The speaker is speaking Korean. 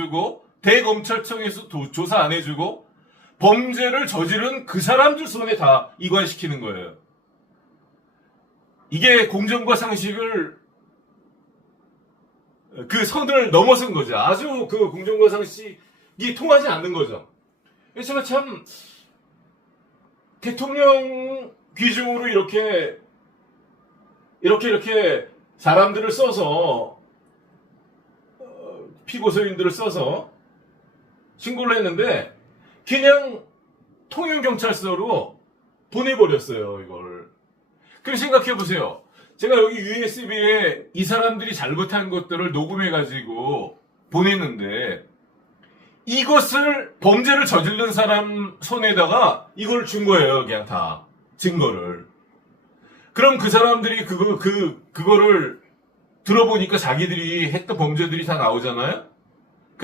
해주고 대검찰청에서 도- 조사 안 해주고 범죄를 저지른 그 사람들 손에 다 이관시키는 거예요. 이게 공정과 상식을 그 선을 넘어선 거죠. 아주 그 공정과 상식이 통하지 않는 거죠. 그래서 참 대통령 귀중으로 이렇게 이렇게 이렇게 사람들을 써서 어, 피고소인들을 써서 신고를 했는데 그냥 통영경찰서로 보내버렸어요 이걸. 그럼 생각해 보세요. 제가 여기 USB에 이 사람들이 잘못한 것들을 녹음해 가지고 보냈는데 이것을 범죄를 저지른 사람 손에다가 이걸 준 거예요 그냥 다. 증거를. 그럼 그 사람들이 그거 그 그거를 들어보니까 자기들이 했던 범죄들이 다 나오잖아요.